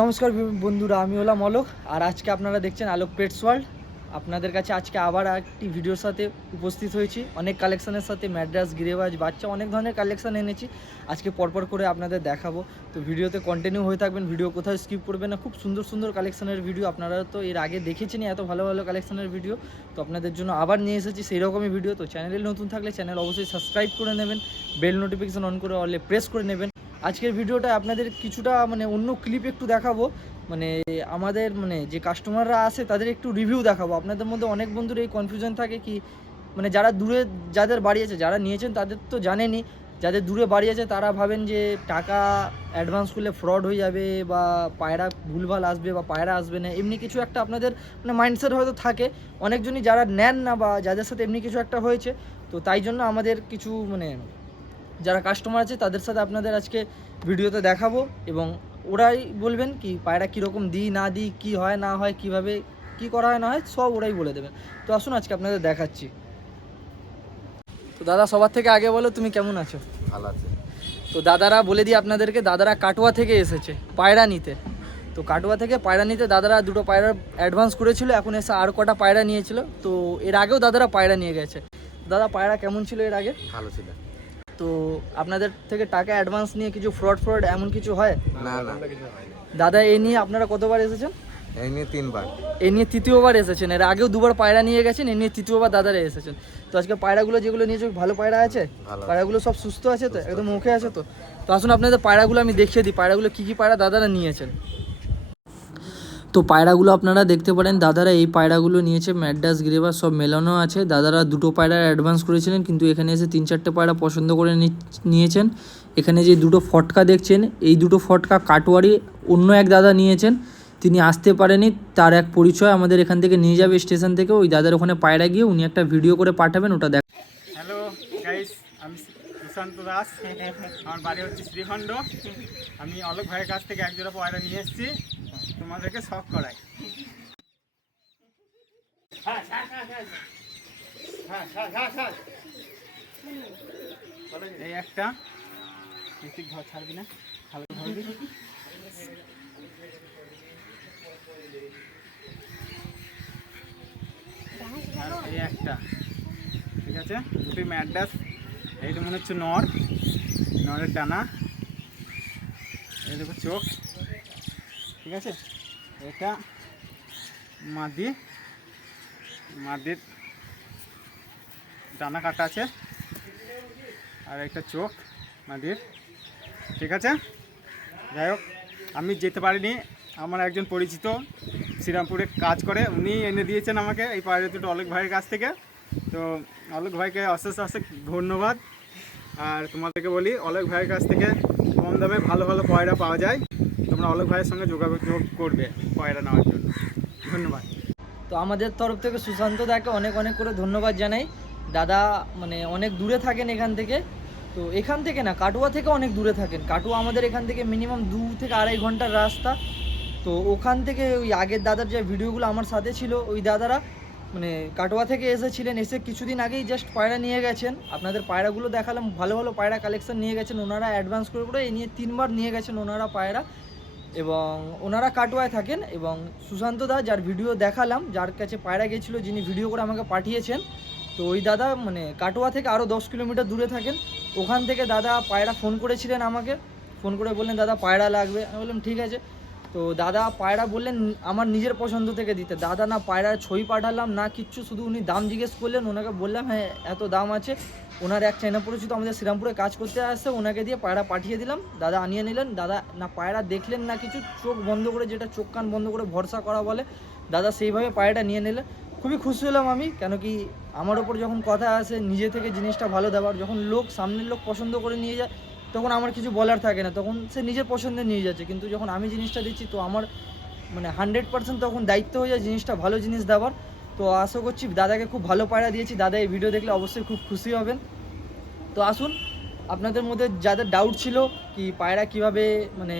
নমস্কার বন্ধুরা, আমি হলাম অলোক, আর আজকে আপনারা দেখছেন আলোক পেটস ওয়ার্ল্ড আপনাদের কাছে আজকে আবার একটি ভিডিওর সাথে উপস্থিত হয়েছি। অনেক কালেকশনের সাথে, ম্যাড্রাস, গিরেবাজ, বাচ্চা, অনেক ধরনের কালেকশন এনেছি। আজকে পরপর করে আপনাদের দেখাবো। তো ভিডিওতে কন্টিনিউ হয়ে থাকবেন, ভিডিও কোথাও স্কিপ করবেন না। খুব সুন্দর সুন্দর কালেকশনের ভিডিও আপনারা তো এর আগে দেখেছেন এত ভালো ভালো কালেকশনের ভিডিও তো আপনাদের জন্য আবার নিয়ে এসেছি সেই রকমই ভিডিও তো চ্যানেলে নতুন থাকলে চ্যানেল অবশ্যই সাবস্ক্রাইব করে নেবেন বেল নোটিফিকেশন অন করে অলে প্রেস করে নেবেন। আজকের ভিডিওটা আপনাদের কিছুটা মানে অন্য ক্লিপ একটু দেখাবো। মানে আমাদের মানে যে কাস্টমাররা আসে তাদের একটু রিভিউ দেখাবো। আপনাদের মধ্যে অনেক বন্ধুর এই কনফিউশন থাকে কি মানে যারা দূরে, যাদের বাড়ি আছে, যারা নিয়েছেন তাদের তো জানেনই যাদের দূরে বাড়ি আছে, তারা ভাবেন যে টাকা অ্যাডভান্স করলে ফ্রড হয়ে যাবে বা পায়রা ভুলভাল আসবে বা পায়রা আসবে না। এমনি কিছু একটা আপনাদের মানে মাইন্ডসেট হয়তো থাকে। অনেকজনই যারা নেন না বা যাদের সাথে এমনি কিছু একটা হয়েছে, তো তাই জন্য আমাদের কিছু মানে যারা কাস্টমার আছে তাদের সাথে আপনাদের আজকে ভিডিওতে দেখাবো এবং ওরাই বলবেন কি পায়রা কীরকম দিই না দিই কী হয় না হয় কীভাবে কি করা হয় না হয় সব ওরাই বলে দেবেন। তো আসুন আজকে আপনাদের দেখাচ্ছি। তো দাদা সবার থেকে আগে বলো তুমি কেমন আছো? ভালো আছে। তো দাদারা বলে দিই আপনাদেরকে দাদারা কাটোয়া থেকে এসেছে পায়রা নিতে। তো কাটোয়া থেকে পায়রা নিতে দাদারা দুটো পায়রা অ্যাডভান্স করেছিল এখন এসে আর কটা পায়রা নিয়েছিল। তো এর আগেও দাদারা পায়রা নিয়ে গেছে। দাদা পায়রা কেমন ছিল এর আগে? ভালো ছিল। তো আপনাদের থেকে টাকা অ্যাডভান্স নিয়ে কিছু ফ্রড ফ্রড এমন কিছু হয়? না না। দাদা এই নিয়ে আপনারা কতবার এসেছেন? এই নিয়ে তিনবার। এই নিয়ে তৃতীয়বার এসেছেন। এর আগেও দুবার পায়রা নিয়ে গেছেন এ নিয়ে তৃতীয়বার দাদারা এসেছেন। তো আজকে পায়রাগুলো যেগুলো নিয়েছে ভালো পায়রা আছে? আছে। পায়রাগুলো সব সুস্থ আছে তো? একদম মুখে আছে তো? তো আসুন আপনাদের পায়রাগুলো আমি দেখিয়ে দিই। পায়রাগুলো কী কী পায়রা দাদারা নিয়েছেন? তো পায়রাগুলো আপনারা দেখতে পারেন। দাদারা এই পায়রাগুলো নিয়েছে, ম্যাডাস, গ্রেভার সব মেলানো আছে। দাদারা দুটো পায়রা অ্যাডভান্স করেছিলেন, কিন্তু এখানে এসে তিন চারটে পায়রা পছন্দ করে নিয়েছেন। এখানে যে দুটো ফটকা দেখছেন, এই দুটো ফটকা কাটোয়ারি অন্য এক দাদা নিয়েছেন। তিনি আসতে পারেনি তার এক পরিচয় আমাদের এখান থেকে নিয়ে যাবে স্টেশন থেকে। ওই দাদার ওখানে পায়রা গিয়ে উনি একটা ভিডিও করে পাঠাবেন, ওটা দেখ হ্যালো আমি সুশান্ত দাস। আমার বাড়ি হচ্ছে শ্রীখণ্ড। আমি অলোক ভাইয়ের কাছ থেকে একজোড়া পয়রা নিয়ে এসেছি। তোমাদেরকে শখ করাই। এই একটা। ঘর ছাড়বি না? ভালো ধরবি আর এই একটা। ঠিক আছে? দুটি ম্যাডাস এইটা মনে হচ্ছে নর। নরের ডানা। এই দেখো চোখ। ঠিক আছে? এটা মাদি, মাদির ডানা কাটা আছে। আর একটা চোখ মাদির। ঠিক আছে? যাই হোক, আমি যেতে পারিনি। আমার একজন পরিচিত শ্রীরামপুরে কাজ করে। উনি এনে দিয়েছেন আমাকে এই পায়রা দুটো অলোক ভাইয়ের কাছ থেকে। তো অলোক ভাইকে অশেষ অশেষ ধন্যবাদ। আর তোমাদেরকে বলি, অলোক ভাইয়ের কাছ থেকে কম দামে ভালো ভালো পয়রা পাওয়া যায়। তোমরা অলোক ভাইয়ের সঙ্গে যোগাযোগ করবে পয়রা নেওয়ার জন্য। ধন্যবাদ। তো আমাদের তরফ থেকে সুশান্ত দাকে অনেক অনেক করে ধন্যবাদ জানাই। দাদা মানে অনেক দূরে থাকেন এখান থেকে। তো এখান থেকে না, কাটুয়া থেকে অনেক দূরে থাকেন। কাটুয়া আমাদের এখান থেকে মিনিমাম দু থেকে আড়াই ঘণ্টার রাস্তা। তো ওখান থেকে ওই আগের দাদার যে ভিডিওগুলো আমার সাথে ছিল, ওই দাদারা মানে কাটোয়া থেকে এসেছিলেন, এসে কিছুদিন আগেই জাস্ট পায়রা নিয়ে গেছেন। আপনাদের পায়রাগুলো দেখালাম, ভালো ভালো পায়রা কালেকশন নিয়ে গেছেন। ওনারা অ্যাডভান্স করে করে এই নিয়ে তিনবার নিয়ে গেছেন ওনারা পায়রা। এবং ওনারা কাটোয়ায় থাকেন এবং সুশান্ত দা যার ভিডিও দেখালাম, যার কাছে পায়রা গেছিল, যিনি ভিডিও করে আমাকে পাঠিয়েছেন। তো ওই দাদা মানে কাটোয়া থেকে আরও দশ কিলোমিটার দূরে থাকেন। ওখান থেকে দাদা পায়রা ফোন করেছিলেন আমাকে। ফোন করে বললেন, দাদা, পায়রা লাগবে। আমি বললাম, ঠিক আছে। তো দাদা পায়রা বললেন, আমার নিজের পছন্দ থেকে দিতে। দাদা না পায়রার ছবি পাঠালাম, না কিচ্ছু, শুধু উনি দাম জিজ্ঞেস করলেন, ওনাকে বললাম হ্যাঁ এত দাম আছে। ওনার এক চাইনা পরিচিত আমাদের শ্রীরামপুরে কাজ করতে আসছে, ওনাকে দিয়ে পায়রা পাঠিয়ে দিলাম। দাদা আনিয়ে নিলেন। দাদা না পায়রা দেখলেন না কিছু, চোখ বন্ধ করে, যেটা চোখ কান বন্ধ করে ভরসা করা বলে, দাদা সেইভাবে পায়রাটা নিয়ে নিলেন। খুবই খুশি হলাম আমি, কেন কি আমার ওপর যখন কথা আসে, নিজে থেকে জিনিসটা ভালো দেওয়ার যখন লোক সামনের লোক পছন্দ করে নিয়ে যায় তখন আমার কিছু বলার থাকে না, তখন সে নিজের পছন্দে নিয়ে যাচ্ছে। কিন্তু যখন আমি জিনিসটা দিচ্ছি, তো আমার মানে হান্ড্রেড পার্সেন্ট তখন দায়িত্ব হয়ে যায় জিনিসটা ভালো জিনিস দেওয়ার। তো আশা করছি দাদাকে খুব ভালো পায়রা দিয়েছি। দাদা এই ভিডিও দেখলে অবশ্যই খুব খুশি হবেন। তো আসুন, আপনাদের মধ্যে যাদের ডাউট ছিল কি পায়রা কীভাবে মানে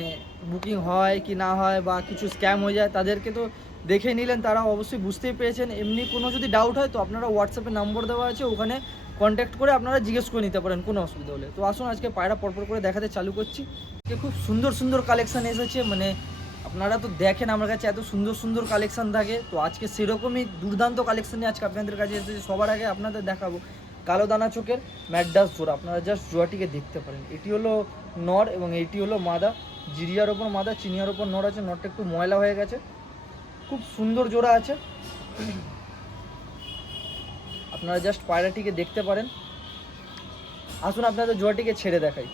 বুকিং হয় কি না হয় বা কিছু স্ক্যাম হয়ে যায়, তাদেরকে তো দেখে নিলেন, তারা অবশ্যই বুঝতেই পেরেছেন। এমনি কোনো যদি ডাউট হয়, তো আপনারা হোয়াটসঅ্যাপে নম্বর দেওয়া আছে, ওখানে কন্ট্যাক্ট করে আপনারা জিজ্ঞেস করে নিতে পারেন, কোনো অসুবিধা হলে। তো আসুন, আজকে পায়রা পরপর করে দেখাতে চালু করছি। খুব সুন্দর সুন্দর কালেকশান এসেছে মানে আপনারা তো দেখেন আমার কাছে এত সুন্দর সুন্দর কালেকশান থাকে। তো আজকে সেরকমই দুর্দান্ত কালেকশন নিয়ে আজকে আপনাদের কাছে এসেছে। সবার আগে আপনাদের দেখাবো কালো দানা চোখের ম্যাডাস জোড়া। আপনারা জাস্ট জোড়াটিকে দেখতে পারেন। এটি হলো নর এবং এটি হলো মাদা। জিরিয়ার ওপর মাদা, চিনিয়ার ওপর নর আছে। নরটা একটু ময়লা হয়ে গেছে। খুব সুন্দর জোড়া আছে। আপনারা জাস্ট পায়রাটিকে দেখতে পারেন। আসুন আপনাদের জোয়াটিকে ছেড়ে দেখাই।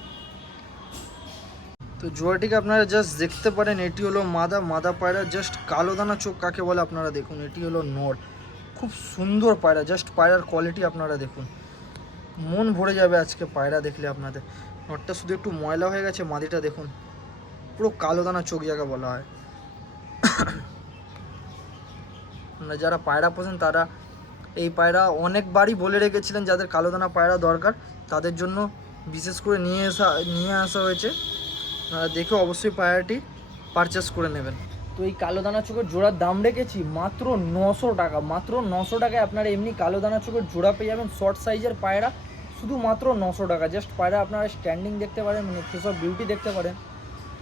তো জোয়াটিকে আপনারা জাস্ট দেখতে পারেন, এটি হলো মাদা। মাদা পায়রা জাস্ট কালো দানা চোখ কাকে বলে আপনারা দেখুন, এটি হলো নর। খুব সুন্দর পায়রা জাস্ট পায়রার কোয়ালিটি আপনারা দেখুন। মন ভরে যাবে আজকে পায়রা দেখলে আপনাদের। নটটা শুধু একটু ময়লা হয়ে গেছে, মাদিটা দেখুন। পুরো কালো দানা চোখ জায়গা বলা হয়। যারা পায়রা পোষেন, তারা এই পায়রা অনেকবারই বলে রেখেছিলেন যাদের কালো দানা পায়রা দরকার, তাদের জন্য বিশেষ করে নিয়ে আসা নিয়ে আসা হয়েছে। দেখে অবশ্যই পায়রাটি পারচেস করে নেবেন। তো এই কালো দানা চোখের জোড়ার দাম রেখেছি মাত্র নশো টাকা, মাত্র নশো টাকায় আপনারা এমনি কালো দানা চোখের জোড়া পেয়ে যাবেন শর্ট সাইজের পায়রা, শুধুমাত্র নশো টাকা। জাস্ট পায়রা আপনারা স্ট্যান্ডিং দেখতে পারেন মানে ফেস অফ বিউটি দেখতে পারেন।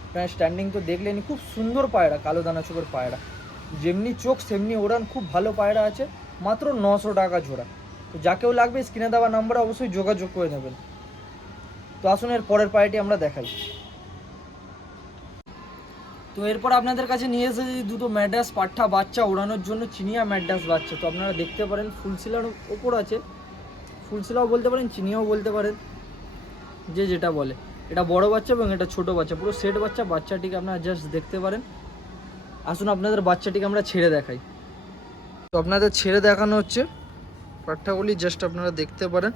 আপনারা স্ট্যান্ডিং তো দেখলেনি খুব সুন্দর পায়রা কালো দানা চোখের পায়রা। যেমনি চোখ, সেমনি ওড়ান, খুব ভালো পায়রা আছে। মাত্র নশো টাকা জোড়া। তো যাকেও লাগবে স্ক্রিনে দেওয়া নাম্বারে অবশ্যই যোগাযোগ করে নেবেন। তো আসুন, এর পরের পায়রাটি আমরা দেখাই। তো এরপর আপনাদের কাছে নিয়ে এসেছি দুটো ম্যাডাস পাঠা বাচ্চা ওড়ানোর জন্য চিনিয়া ম্যাডাস বাচ্চা। তো আপনারা দেখতে পারেন ফুলশিলার ওপর আছে। ফুলশিলাও বলতে পারেন, চিনিয়াও বলতে পারেন, যে যেটা বলে। এটা বড় বাচ্চা এবং এটা ছোট বাচ্চা। পুরো সেট বাচ্চা, বাচ্চাটিকে আপনারা জাস্ট দেখতে পারেন। আসুন, আপনাদের বাচ্চাটিকে আমরা ছেড়ে দেখাই। তো আপনাদের ছেড়ে দেখানো হচ্ছে। পাঠ্টাগুলি জাস্ট আপনারা দেখতে পারেন।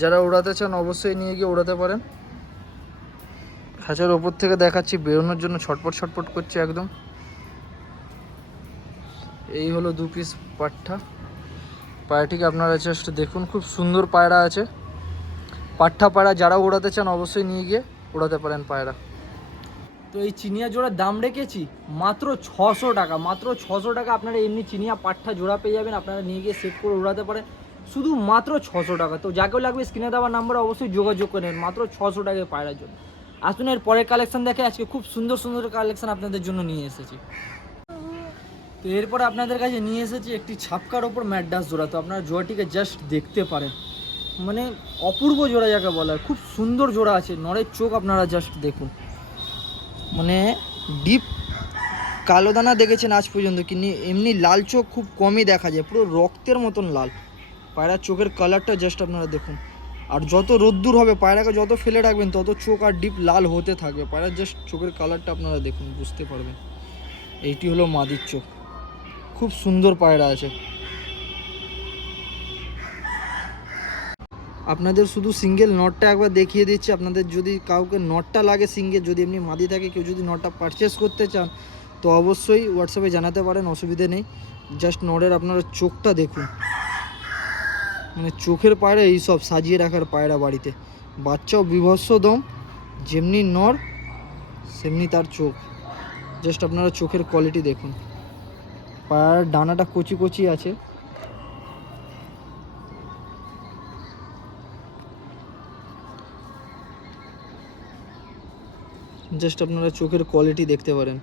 যারা ওড়াতে চান অবশ্যই নিয়ে গিয়ে ওড়াতে পারেন। খাঁচার ওপর থেকে দেখাচ্ছি, বেরোনোর জন্য ছটপট ছটপট করছে একদম। এই হলো দু পিস পাঠা পায়রাটিকে আপনারা জাস্ট দেখুন, খুব সুন্দর পায়রা আছে। পাঠা পায়রা, যারা ওড়াতে চান অবশ্যই নিয়ে গিয়ে ওড়াতে পারেন পায়রা। তো এই চিনিয়া জোড়ার দাম রেখেছি মাত্র ছশো টাকা, মাত্র ছশো টাকা আপনারা এমনি চিনিয়া পাঠা জোড়া পেয়ে যাবেন, আপনারা নিয়ে গিয়ে সেট করে উড়াতে পারেন। শুধু মাত্র ছশো টাকা। তো যাকেও লাগবে স্ক্রিনে দেওয়া নাম্বারে অবশ্যই যোগাযোগ করে নেন মাত্র ছশো টাকায় পায়রার জন্য। আসুন, এর পরের কালেকশন দেখে আজকে খুব সুন্দর সুন্দর কালেকশন আপনাদের জন্য নিয়ে এসেছি। তো এরপর আপনাদের কাছে নিয়ে এসেছি একটি ছাপকার ওপর ম্যাডাস জোড়া। তো আপনারা জোড়াটিকে জাস্ট দেখতে পারেন। মানে অপূর্ব জোড়া যাকে বলা হয় খুব সুন্দর জোড়া আছে। নরের চোখ আপনারা জাস্ট দেখুন। মানে ডিপ কালো দানা দেখেছেন আজ পর্যন্ত, কিন্তু এমনি লাল চোখ খুব কমই দেখা যায়, পুরো রক্তের মতন লাল। পায়রার চোখের কালারটা জাস্ট আপনারা দেখুন। আর যত রোদ্দুর হবে, পায়রাকে যত ফেলে রাখবেন, তত চোখ আর ডিপ লাল হতে থাকবে। পায়রার জাস্ট চোখের কালারটা আপনারা দেখুন, বুঝতে পারবেন। এইটি হলো মাদির চোখ। খুব সুন্দর পায়রা আছে। আপনাদের শুধু সিঙ্গেল নটটা একবার দেখিয়ে দিচ্ছি। আপনাদের যদি কাউকে নটটা লাগে সিঙ্গেল যদি এমনি মাদি থাকে, কেউ যদি নটটা পারচেস করতে চান, তো অবশ্যই হোয়াটসঅ্যাপে জানাতে পারেন, অসুবিধে নেই। জাস্ট নটের আপনারা চোখটা দেখুন। মানে চোখের পায়রা এইসব সাজিয়ে রাখার পায়রা বাড়িতে। বাচ্চাও বিভৎস দম, যেমনি নর সেমনি তার চোখ। জাস্ট আপনারা চোখের কোয়ালিটি দেখুন। পায়রার ডানাটা কচি কচি আছে। জাস্ট আপনারা চোখের কোয়ালিটি দেখতে পারেন।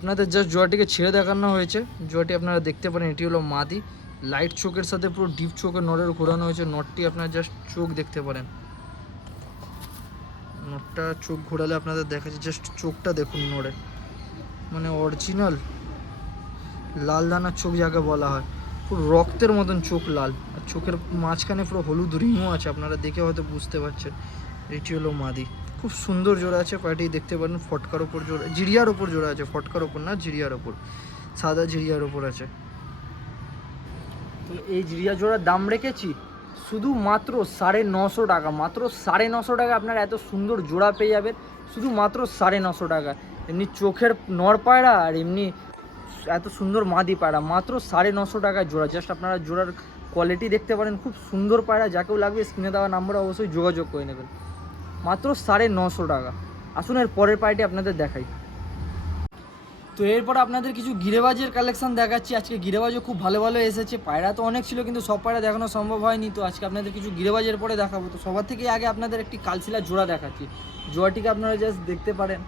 আপনাদের জাস্ট জোয়াটিকে ছেড়ে দেখানো হয়েছে। জোয়াটি আপনারা দেখতে পারেন, এটি হলো মাদি। লাইট চোখের সাথে পুরো ডিপ চোখের নটের ঘোরানো হয়েছে। নটটি আপনারা জাস্ট চোখ দেখতে পারেন। নটটা চোখ ঘোরালে আপনাদের দেখাচ্ছে জাস্ট চোখটা দেখুন নড়ে। মানে অরিজিনাল লাল দানার চোখ যাকে বলা হয়। পুরো রক্তের মতন চোখ লাল। আর চোখের মাঝখানে পুরো হলুদ রিংও আছে, আপনারা দেখে হয়তো বুঝতে পারছেন। এটি হলো মাদি। খুব সুন্দর জোড়া আছে পাটি দেখতে পারেন, ফটকার ওপর জোড়া, জিরিয়ার ওপর জোড়া আছে, ফটকার ওপর না, জিরিয়ার ওপর। সাদা জিরিয়ার ওপর আছে। তো এই জিরিয়া জোড়ার দাম রেখেছি শুধু মাত্র সাড়ে নশো টাকা। মাত্র সাড়ে নশো টাকা আপনারা এত সুন্দর জোড়া পেয়ে যাবেন শুধু মাত্র সাড়ে নশো টাকা। এমনি চোখের নর পায়রা আর এমনি এত সুন্দর মাদি পায়রা, মাত্র সাড়ে নশো টাকায় জোড়া। জাস্ট আপনারা জোড়ার কোয়ালিটি দেখতে পারেন, খুব সুন্দর পায়রা, যাকেও লাগবে স্ক্রিনে দেওয়া নাম্বারে অবশ্যই যোগাযোগ করে নেবেন। মাত্র সাড়ে নশো টাকা। আসুন এর পরের পায়রাটি আপনাদের দেখাই। তো এরপর আপনাদের কিছু গিরেবাজের কালেকশন দেখাচ্ছি। আজকে গিরেবাজও খুব ভালো ভালো এসেছে। পায়রা তো অনেক ছিল, কিন্তু সব পায়রা দেখানো সম্ভব হয়নি। তো আজকে আপনাদের কিছু গিরেবাজের পরে দেখাবো। তো সবার থেকে আগে আপনাদের একটি কালশিলা জোড়া দেখাচ্ছি। জোড়াটিকে আপনারা জাস্ট দেখতে পারেন।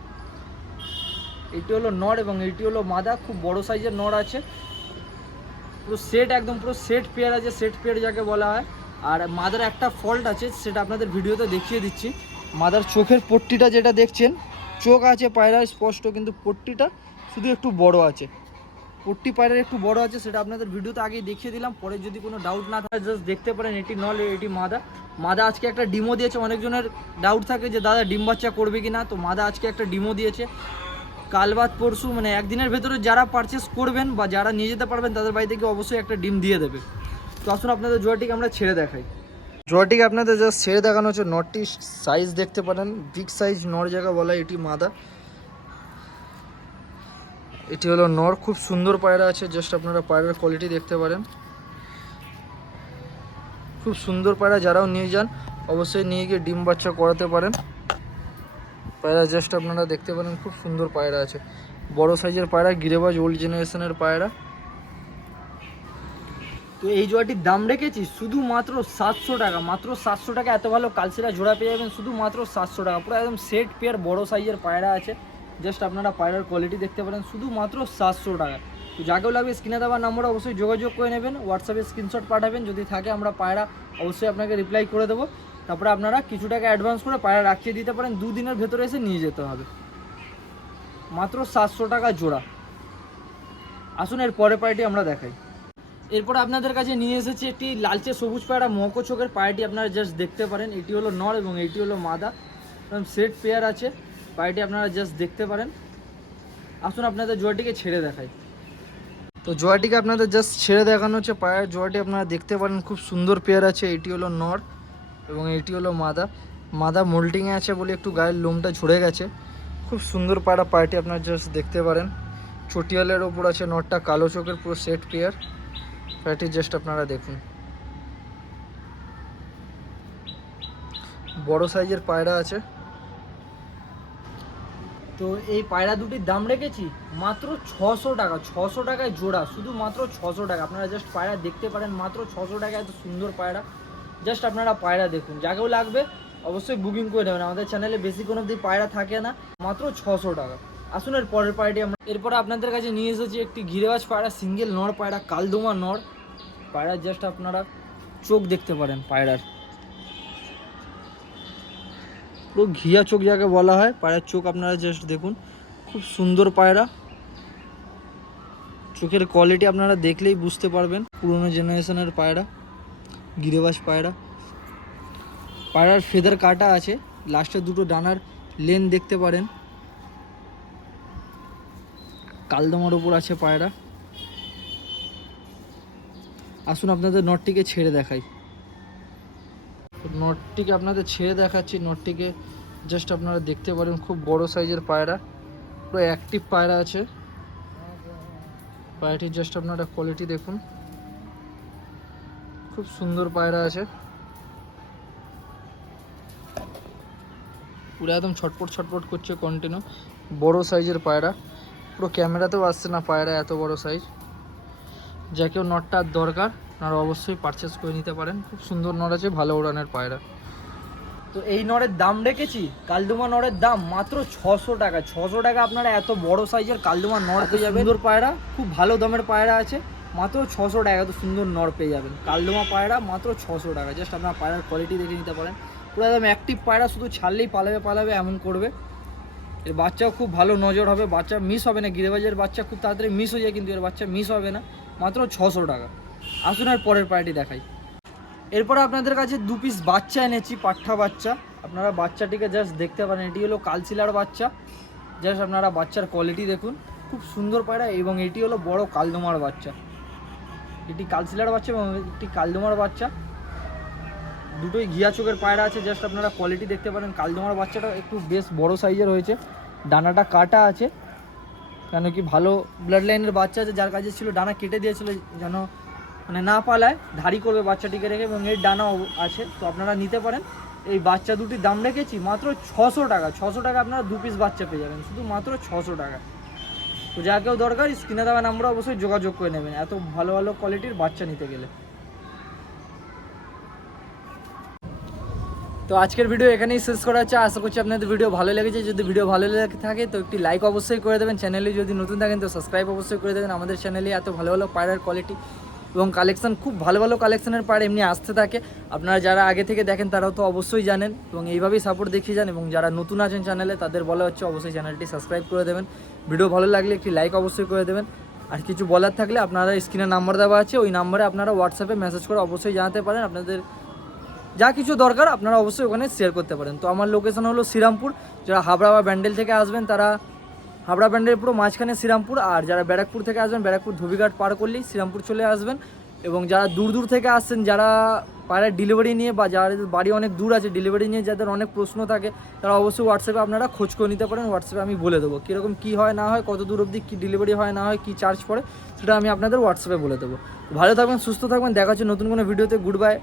এটি হলো নর এবং এটি হলো মাদা, খুব বড় সাইজের নড় আছে। পুরো সেট একদম, পুরো সেট পেয়ার আছে সেট পেয়ার যাকে বলা হয়। আর মাদার একটা ফল্ট আছে, সেটা আপনাদের ভিডিওতে দেখিয়ে দিচ্ছি। মাদার চোখের পট্টিটা যেটা দেখছেন, চোখ আছে পায়রার স্পষ্ট, কিন্তু পট্টিটা শুধু একটু বড় আছে। পট্টি পায়রার একটু বড় আছে, সেটা আপনাদের ভিডিওতে আগেই দেখিয়ে দিলাম। পরে যদি কোনো ডাউট না থাকে জাস্ট দেখতে পারেন, এটি নল এটি মাদা। মাদা আজকে একটা ডিমো দিয়েছে, অনেকজনের ডাউট থাকে যে, দাদা, ডিম বাচ্চা করবে কি না তো মাদা আজকে একটা ডিমো দিয়েছে। কাল বাদ পরশু মানে একদিনের ভেতরে যারা পারচেস করবেন বা যারা নিয়ে যেতে পারবেন, তাদের বাড়ি থেকে অবশ্যই একটা ডিম দিয়ে দেবে। তো আসুন আপনাদের জোয়াটিকে আমরা ছেড়ে দেখাই। জোয়াটিকে আপনাদের জাস্ট ছেড়ে দেখানো হচ্ছে, নটটি সাইজ দেখতে পারেন বিগ সাইজ নর জায়গা বলা, এটি মাদা। এটি হলো নর, খুব সুন্দর পায়রা আছে জাস্ট আপনারা পায়রার কোয়ালিটি দেখতে পারেন। খুব সুন্দর পায়রা, যারাও নিয়ে যান, অবশ্যই নিয়ে গিয়ে ডিম বাচ্চা করাতে পারেন। পায়রা জাস্ট আপনারা দেখতে পারেন, খুব সুন্দর পায়রা আছে। বড় সাইজের পায়রা, গিরেবাজ ওল্ড জেনারেশনের পায়রা। তো এই জোড়াটির দাম রেখেছি শুধুমাত্র সাতশো টাকা। মাত্র সাতশো টাকা, এত ভালো কালসিরা জোড়া পেয়ে যাবেন শুধুমাত্র সাতশো টাকা। পুরো একদম সেট পেয়ার বড় সাইজের পায়রা আছে। জাস্ট আপনারা পায়রার কোয়ালিটি দেখতে পারেন, শুধুমাত্র সাতশো টাকা। তো যাকেও লাগবে স্ক্রিনে দেওয়ার নম্বরে অবশ্যই যোগাযোগ করে নেবেন হোয়াটসঅ্যাপে স্ক্রিনশট পাঠাবেন। যদি থাকে আমরা পায়রা, অবশ্যই আপনাকে রিপ্লাই করে দেবো। তারপরে আপনারা কিছু টাকা অ্যাডভান্স করে পায়রা রাখিয়ে দিতে পারেন দুদিনের ভেতরে এসে নিয়ে যেতে হবে। মাত্র সাতশো টাকা জোড়া। আসুন, এর পরের পায়রাটি আমরা দেখাই। এরপর আপনাদের কাছে নিয়ে এসেছি একটি লালচে সবুজ পায়রা মহকো চোখের পায়রাটি আপনারা জাস্ট দেখতে পারেন। এটি হলো নর এবং এটি হলো মাদা। এবং সেট পেয়ার আছে। পায়রাটি আপনারা জাস্ট দেখতে পারেন। আসুন, আপনাদের জোয়াটিকে ছেড়ে দেখাই। তো জোয়াটিকে আপনাদের জাস্ট ছেড়ে দেখানো হচ্ছে। পায়ের জোয়াটি আপনারা দেখতে পারেন। খুব সুন্দর পেয়ার আছে। এটি হলো নর। এবং এটি হলো মাদা। মাদা মোল্টিংয়ে আছে বলে একটু গায়ের লোমটা ঝরে গেছে। খুব সুন্দর পায়রা পায়রাটি আপনার জাস্ট দেখতে পারেন। চটিয়ালের ওপর আছে নটটা, কালো চোখের পুরো সেট পেয়ার পায়রাটি জাস্ট আপনারা দেখুন। বড় সাইজের পায়রা আছে। তো এই পায়রা দুটির দাম রেখেছি মাত্র ছশো টাকা। ছশো টাকায় জোড়া শুধু মাত্র ছশো টাকা। আপনারা জাস্ট পায়রা দেখতে পারেন, মাত্র ছশো টাকা এত সুন্দর পায়রা। জাস্ট আপনারা পায়রা দেখুন। যাকেও লাগবে, অবশ্যই বুকিং করে নেবেন। আমাদের চ্যানেলে বেশি কোনো অব্দি পায়রা থাকে না, মাত্র ছশো টাকা। আসুন এর পরের পায়রাটি আমরা এরপরে আপনাদের কাছে নিয়ে এসেছি একটি ঘিরেবাজ পায়রা সিঙ্গেল নড় পায়রা, কালদোমা নড় পায়রার জাস্ট আপনারা চোখ দেখতে পারেন পায়রার। পুরো ঘিয়া চোখ যাকে বলা হয়, পায়রার চোখ আপনারা জাস্ট দেখুন। খুব সুন্দর পায়রা। চোখের কোয়ালিটি আপনারা দেখলেই বুঝতে পারবেন পুরনো জেনারেশনের পায়রা। গিরেবাজ পায়রা। পায়রার ফেদার কাটা আছে। লাস্টে দুটো ডানার লেন দেখতে পারেন। কালদমার ওপর আছে পায়রা। আসুন আপনাদের নটটিকে ছেড়ে দেখাই। নটটিকে আপনাদের ছেড়ে দেখাচ্ছি। নটটিকে জাস্ট আপনারা দেখতে পারেন, খুব বড় সাইজের পায়রা। পুরো অ্যাক্টিভ পায়রা আছে। পায়রাটির জাস্ট আপনারা কোয়ালিটি দেখুন। খুব সুন্দর পায়রা আছে। পুরো একদম ছটপট ছটপট করছে কন্টিনিউ বড় সাইজের পায়রা। পুরো ক্যামেরাতেও আসছে না পায়রা এত বড় সাইজ যাকেও নটটার দরকার আপনারা অবশ্যই পারচেস করে নিতে পারেন। খুব সুন্দর নট আছে ভালো উড়ানের পায়রা। তো এই নরের দাম রেখেছি কালদুমা নরের দাম মাত্র ছশো টাকা। ছশো টাকা আপনারা এত বড় সাইজের কালদুমা নর পেয়ে যাবেন। পায়রা। খুব ভালো দামের পায়রা আছে। মাত্র ছশো টাকা, এত সুন্দর নর পেয়ে যাবেন। কালদুমা পায়রা মাত্র ছশো টাকা। জাস্ট আপনার পায়রার কোয়ালিটি দেখে নিতে পারেন। পুরো একদম অ্যাক্টিভ পায়রা, শুধু ছাড়লেই পালাবে পালাবে, এমন করবে। এর বাচ্চাও খুব ভালো নজর হবে। বাচ্চা মিস হবে না। গিরেবাজের বাচ্চা খুব তাড়াতাড়ি মিস হয়ে যায়, কিন্তু এর বাচ্চা মিস হবে না। মাত্র ছশো টাকা। আসুন আর পরের পায়রাটি দেখাই। এরপরে আপনাদের কাছে দু পিস বাচ্চা এনেছি পাঠা বাচ্চা। আপনারা বাচ্চাটিকে জাস্ট দেখতে পারেন। এটি হলো কালচিলার বাচ্চা। জাস্ট আপনারা বাচ্চার কোয়ালিটি দেখুন। খুব সুন্দর পায়রা এবং এটি হলো বড় কালদমার বাচ্চা। এটি কালচিলার বাচ্চা এবং একটি কালদমার বাচ্চা। দুটোই ঘিয়া চোখের পায়রা আছে জাস্ট আপনারা কোয়ালিটি দেখতে পারেন। কালদমার বাচ্চাটা একটু বেশ বড় সাইজের হয়েছে। ডানাটা কাটা আছে, কেন কি ভালো ব্লাড লাইনের বাচ্চা আছে, যার কাছে ছিল ডানা কেটে দিয়েছিল, যেন মানে না পালায় ধারি করবে বাচ্চাটিকে রেখে এবং এর ডানাও আছে। তো আপনারা নিতে পারেন। এই বাচ্চা দুটির দাম রেখেছি মাত্র ছশো টাকা। ছশো টাকা আপনারা দু পিস বাচ্চা পেয়ে যাবেন। শুধু মাত্র ছশো টাকা। তো যা কেউ দরকার, স্ক্রিনে দেওয়া নাম্বার অবশ্যই যোগাযোগ করে নেবেন। এত ভালো ভালো কোয়ালিটির বাচ্চা নিতে গেলে। তো আজকের ভিডিও এখানেই শেষ করা হচ্ছে। আশা করছি আপনাদের ভিডিও ভালো লেগেছে। যদি ভিডিও ভালো লেগে থাকে, তো একটি লাইক অবশ্যই করে দেবেন। চ্যানেলে যদি নতুন থাকেন, তো সাবস্ক্রাইব অবশ্যই করে দেবেন। আমাদের চ্যানেলে এত ভালো ভালো পায়রার কোয়ালিটি এবং কালেকশন খুব ভালো ভালো কালেকশনের পায়রা এমনি আসতে থাকে। আপনারা যারা আগে থেকে দেখেন, তারাও তো অবশ্যই জানেন। এবং এইভাবেই সাপোর্ট দেখিয়ে যান। এবং যারা নতুন আছেন চ্যানেলে তাদের বলা হচ্ছে, অবশ্যই চ্যানেলটি সাবস্ক্রাইব করে দেবেন। ভিডিও ভালো লাগলে একটি লাইক অবশ্যই করে দেবেন। আর কিছু বলার থাকলে আপনারা স্ক্রিনে নাম্বার দেওয়া আছে, ওই নাম্বারে আপনারা হোয়াটসঅ্যাপে মেসেজ করে অবশ্যই জানাতে পারেন। আপনাদের যা কিছু দরকার আপনারা অবশ্যই ওখানে শেয়ার করতে পারেন। তো আমার লোকেশন হলো শ্রীরামপুর। যারা হাবড়া বা ব্যান্ডেল থেকে আসবেন, তারা হাবড়া ব্যান্ডেল পুরো মাঝখানে শ্রীরামপুর। আর যারা ব্যারাকপুর থেকে আসবেন, ব্যারাকপুর ধুবিঘাট পার করলেই শ্রীরামপুর চলে আসবেন। এবং যারা দূর দূর থেকে আসছেন, যারা পায়রা ডেলিভারি নিয়ে বা যাদের বাড়ি অনেক দূর আছে ডেলিভারি নিয়ে যাদের অনেক প্রশ্ন থাকে, তারা অবশ্যই হোয়াটসঅ্যাপে আপনারা খোঁজ করে নিতে পারেন। হোয়াটসঅ্যাপে আমি বলে দেবো কীরকম কী হয়, না হয়, কত দূর অবধি কী ডেলিভারি হয়, না হয়, কী চার্জ পড়ে, সেটা আমি আপনাদের হোয়াটসঅ্যাপে বলে দেবো। ভালো থাকবেন, সুস্থ থাকবেন, দেখা হচ্ছে নতুন কোনো ভিডিওতে গুড বাই